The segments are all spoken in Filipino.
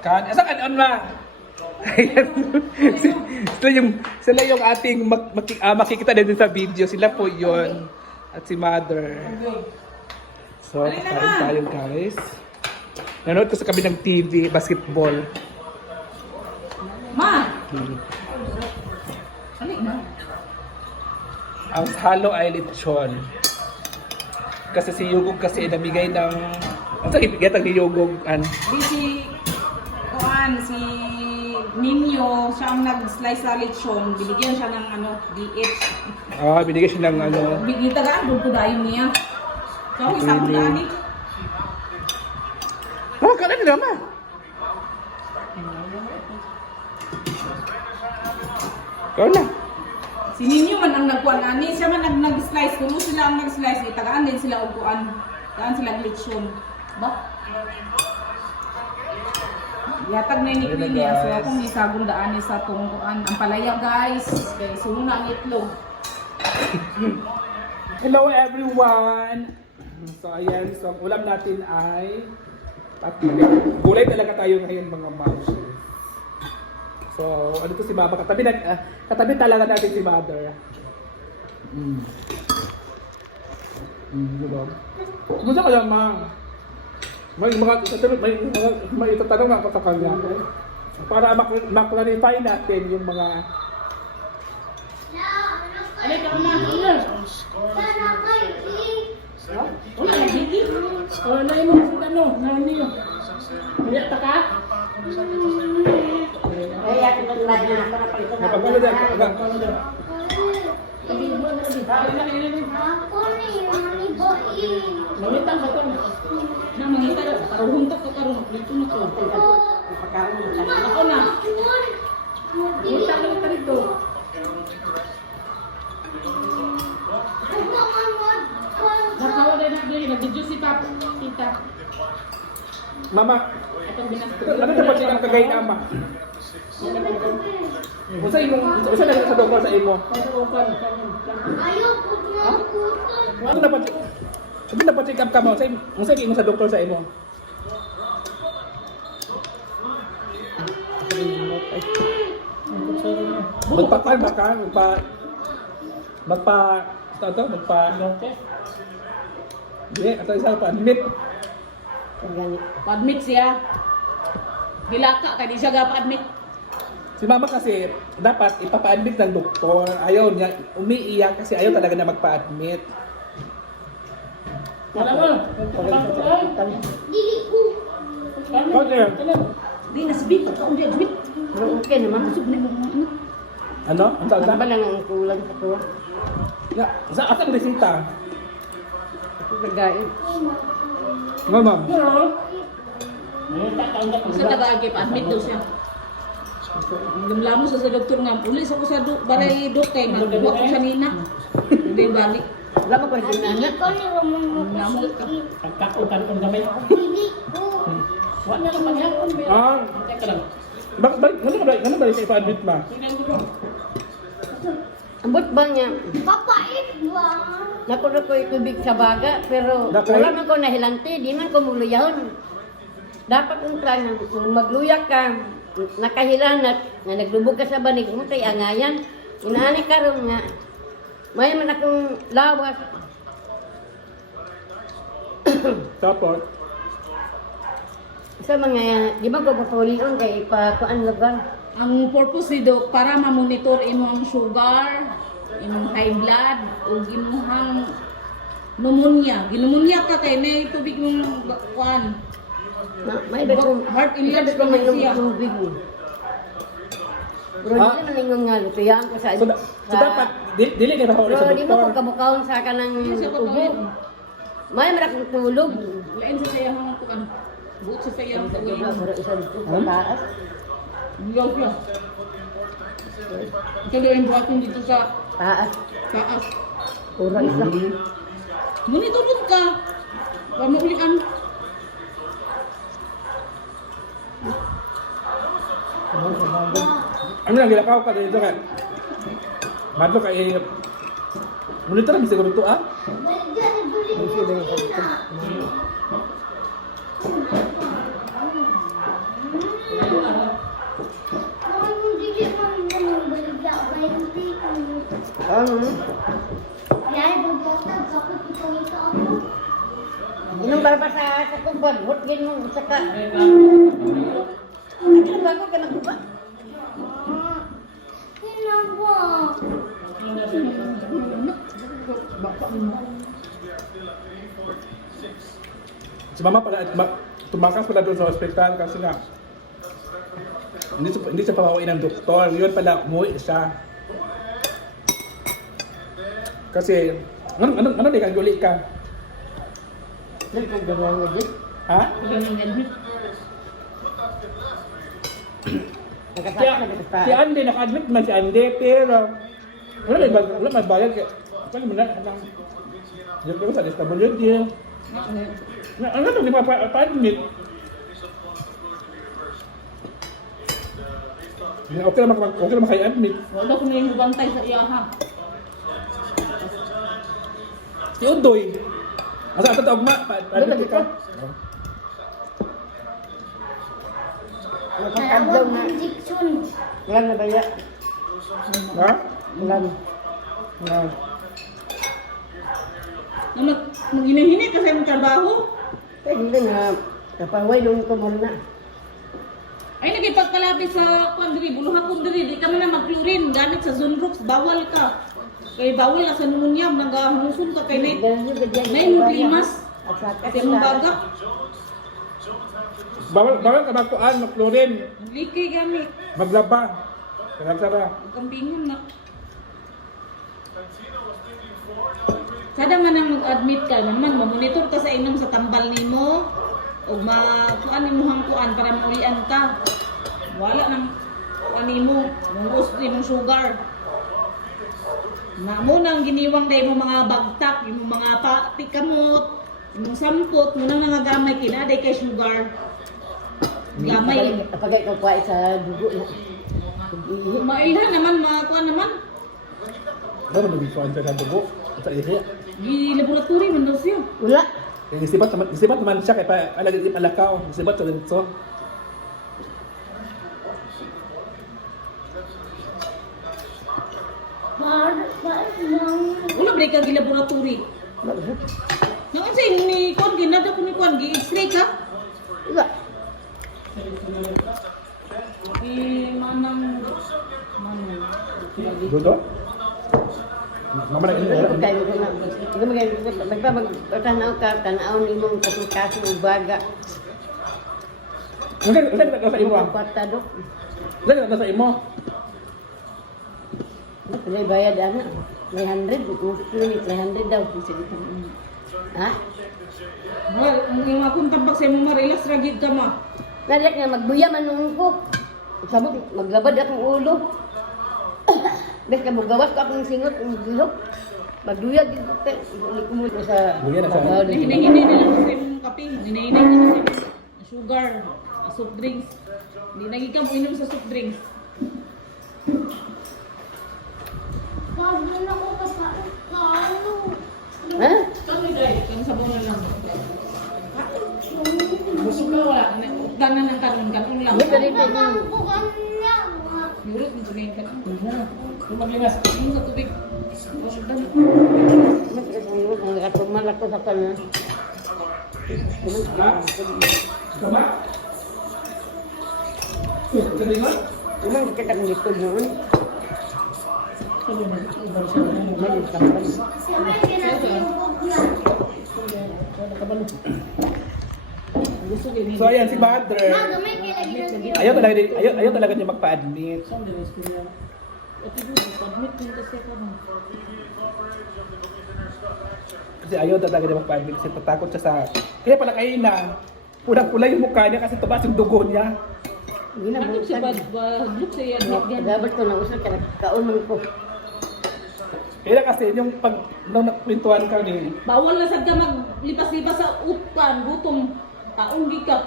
Kan, asa kan on ma? sila yung ating makikita din sa video. Sila po yon at si Mother. So, kain tayo guys. Nanood ko sa kabilang TV, basketball. Ma! Sali na. Ang halo ay lechon. Kasi si Yugog kasi namigay ng... Ang sakit, gatag ni Yugog. Si Ninyo, siya ang nag-slice sa lechon. Binigyan siya ng D8. Binigay siya ng Binitagaan, doon ko dayon niya. So, isang ko daan eh. Kain na naman. Kain na. Si Ninyo man ang nagkuhan ani, siya man nag-slice. Kung sila ang nag-slice, itagaan din sila og kuan. Taan sila lechon. Ba? Yatag na ni Queenie, so akong isagong daan sa tungkuan. Ang palaya guys, kay sumuna ang itlog. Hello everyone! So ayan, so ang ulam natin ay gulay talaga tayo ngayon mga moms. So ano to si Mama, katabi talaga natin si Mother. Diba? Gusto ko lang ma. May itatanong ako sa kanya para maklarify natin yung mga Ano ka na? Wala na gigi. Na imo ano, na niyo. Kaya ta ka? Ay, ako na lang na para palito na. napagulo dyan. Sabi mo na di. Ako ni mami boy. Mangita ba to? Na mangita para huntok ko karon dito na to. Pagkaon na. Ako na. Mangita ka dito. Nakawa na nag-video si Papa, tita. Mama, Atong binastos. ano dapat siya makagay na ama? Unsa na sa doktor sa imo? Ayaw po na Ano dapat check up ka mo? Unsa imo sa doktor sa imo? Magpapan ba ka? Hindi, ato isa pa, admit. Pa-admit siya. Bilaka kay di siya gapa-admit. Si Mama kasi dapat ipapa-admit ng doktor. Ayaw niya, umiiyak kasi ayaw talaga na magpa-admit. Wala mo. dili ko. Okay. Di nasbik ko kung di admit. Pero okay naman. Masub ni mo. Ano? Ang tawag Ano ba sa? lang ang kulang sa tuwa? Sa asang resita? Ito nagain. Nga ma'am. Sa taga-agi pa-admit daw siya. Lamlamo sa doktor nga. Ulis ako sa balay doktor nga. Duwa ko kanina. Hindi balik. Wala mo pa rin na. Ikaw ni Ramon mo. Lamot ka. Dili ko. Ano ba yung ipa-admit ma? Ambot ba niya? Papait ba? Nakuha ko tubig sa baga, pero Nakay? wala man ko nahilante, di man ko muluyahon. Dapat kung magluyak ka, nakahilan na naglubog ka sa banig mo kay angayan. Inaani karon nga, may man akong lawas. Tapos, Sa mga, di ba ko papulion kay ipakuan lugar? Ang purpose ni Doc para ma-monitor imong sugar, imong high blood, o imong pneumonia. Pneumonia ka kay may tubig mong kuan. May ba kong Heart enlarged ko may naman siya. tubig mo. Pero di man ingong nga, tuyaan ko sa... so dapat, dili ka na Pero sa di mo ko doktor. kabukawon sa kanang Hindi siya ubo. papawid. May marakong tulog. Lain sa sayang kuan. Buot sa sayang kuan. Pero isa dito sa taas. Bigaw siya. Ito yung buhaton dito sa Taas. taas. Pura isa. Monitor ka. Para maulian. Ano lang, gilakaw ka dito ka. Madlo ka monitor lang siguro ito ah. Dili Hindi ba yung sabi? Ang dili man ganun baligya. May hindi ano. Ano? Yay, bagbotag. Kapag ito ito ako. Inom ba sa kumpad? Hot din mo sa ka. Ano ba ko ka nagkuba? Hinawa. Si mama pala, tumakas pala doon sa ospital kasi nga, hindi siya papawain ng doktor. Yun pala, umuwi siya. Kasi, ano di kang guli ka? Nagkagawa mo din? Ha? Si Andy, naka-admit man si Andy, pero wala may bayad. Kaya mo na, yung ko sa SWD. Ano ito, di ba pa-admit? Okay naman kayo admit. Wala ko na yung bantay sa iya ha. Si Udoy. Asa ito tawag ma? Pa-admit ka? Nakakadlaw na. Injection. Wala na ba ya? Ha? Wala na. Mag-inahini kasi ang trabaho. Kaya hindi na napaway doon ko muna. Ay, nagipagkalapit sa kundiri, buluhakon diri, di ka man na mag-chlorine, gamit sa Zonrox, bawal ka. Kaya bawal na sa pneumonia, nangahumusun ka kay Nay mo limas, At saka kasi mong bagak, Bawal ka magkuhan, mag-chlorine, liki gamit, maglaba. Sara. kambingan na. Sada man ang mag-admit ka, naman, mamonitor ka sa inom sa tambal nimo, o makuan mo hangkuan para maulian ka. Wala nang kuan nimo, mungos imong sugar. Na mo nang giniwang dahil mo mga bagtak, yung mga patikamot, yung sampot, mo nang nangagamay kinaday kay sugar. Gamay. Kapagay ko kuha sa dugo na. Mailhan naman, makuan naman. Ano ba bigyan sa dugo? Sa ihe. Di laboratory man daw siya. Wala. Yung isibat naman siya, kaya alagay alakaw, isibat sa dito. Para lang. Wala break ka laboratory. Nang sa ni kuan ginada ko ni kuan gi-x-ray ka. Wala. Manang Dodo? Mama na Kayo ko na. Hindi mo kayo. Magpapagtanaw ka. Tanaw ni mong kasong ubaga. Ulan sa imo. Kwarta do. Ulan sa imo. May bayad ana. 300. 300 daw. Ha? Well, ang iyong akong tambak sa imong marilas ragid ka ma. Nariyak nga magbuya man nung ko. Sabot, maglabad akong ulo. Bes ka magawas ko akong singot, gilok. Magduya dito te. Hindi ko muna sa Buya na sa- babaw dito. Hinahinay na lang sa imong kape. Hinahinay na lang sa imong sugar, soft drinks. Hindi naging ka mo inom sa soft drinks. Pag yun ako kapain. Kalo. Ha? Kami dahil, kami sabaw na lang. Gusto ka wala. Danan ng kanon, kanon lang. Hindi ka rin Ang tayo. po kanya. Yurot, yung sabihin ka na. Lumaglinas. Yung sa tubig. Wasag dan. Ang nakatumal ako sa kanan. Tama? Kalingon? Umang kita kong dito noon. Malit ka pa. Siyempre, kinatulog na. So ayan, si Mother. Magamay kailangan. Ayaw talaga niya magpa-admit. Kasi ayaw talaga niya magpa-admit kasi tatakot siya sa... Kaya pala kayo na, pulang-pula yung mukha niya kasi tumaas yung dugo niya. Hindi na Ano siya buksan. look sa yan. Dapat ko na usap ka kaon man ko. Kaya kasi yung pag nung nakpintuan ka ni... Bawal na sad ka maglipas-lipas sa utkan, gutom. Taong gikat.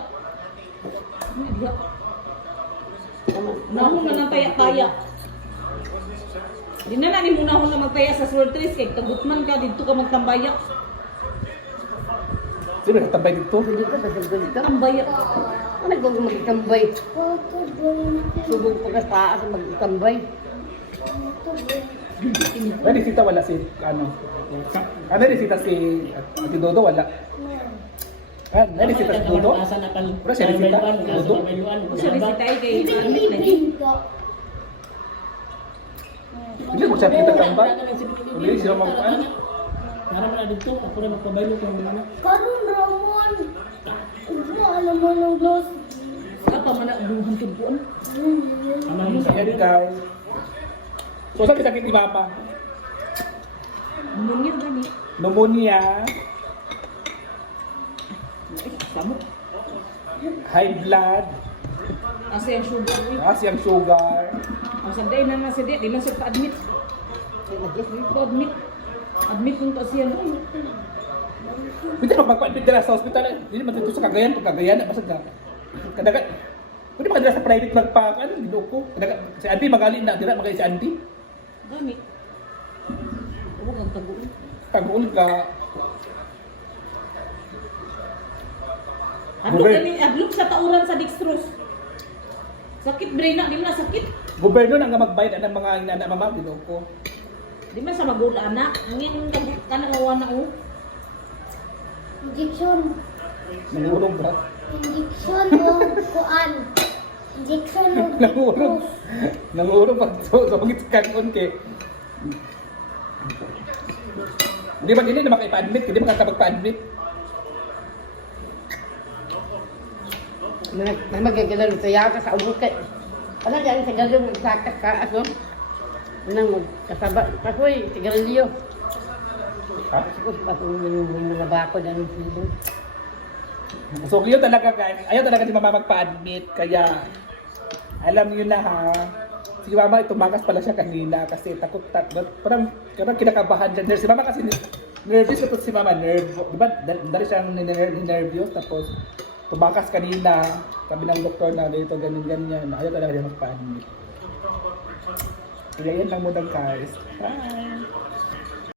Nahon na ng taya-taya. Di na ni muna ako na magtaya sa sword trace kay tagutman ka dito ka magtambayak. Sino nagtambay dito? Hindi ka basag ka. Tambay. Ano kung magtambay? Photo boy. Subog pa ka sa taas magtambay. Photo boy. May resita wala si, ano? Ah, may resita si Ate Dodo, wala. Ah, may resita si Dodo? Wala siya resita? Dodo? Kung siya rin si Tay kay Hindi admit na ibin ko. Hindi mo siya pinagtambay. Uli siya mag-ano? Karon Ramon. Ugma alam mo ng gloss. Apa man na duhan tubuan. Ayan guys. So, saan sakit ni Mama? Munya gani. Pneumonia, Samot. high blood, Asa yung sugar. taas yung sugar. Ang sanday na nga si di man siya pa-admit. Pa-admit. Admit kung kasi yan. Pwede pa magpa-admit dala sa hospital. Hindi naman dito sa Cagayan. Pag Cagayan, basta ka. Kadagat. Pwede pa ka dala sa private magpa, ano, ginoo ko. Kadagat. Si Auntie magali na, dila magali si Auntie. Gani. Huwag ang taguin. Tagul ka. Adlok gani, adlok sa tauran sa dextrose. Sakit brain na, di man na sakit. Gobyerno na nga magbayad ng mga inana mama, ginoo ko. Di man sa magula na. Ngin kanang na o. Injection. Nangurog ba? Injection o kuan. Injection o Nangurog. Nangurog pa. So, pagit kanon kay. Hindi ba hindi na makaipa-admit? Hindi makakapagpa-admit? May magagalaw sa yaka sa ubukay. Ano yan sa galong nagsakas ka ako? Nang magkasaba. Kasoy, sigarilyo. Ha? Tapos pa kung mga bako na ng silong. So, yun talaga guys. Ayaw talaga si mama magpa-admit. Kaya, alam niyo na ha. Si mama, tumakas pala siya kanina kasi takot. Parang kinakabahan siya. Si mama kasi nervous ito si mama. Diba? Dali siyang nervous. Tapos, tumakas kanina. Sabi ng doktor na dito, ganyan-ganyan. Ayaw talaga siya magpa-admit. Kaya yan lang muna guys. Bye!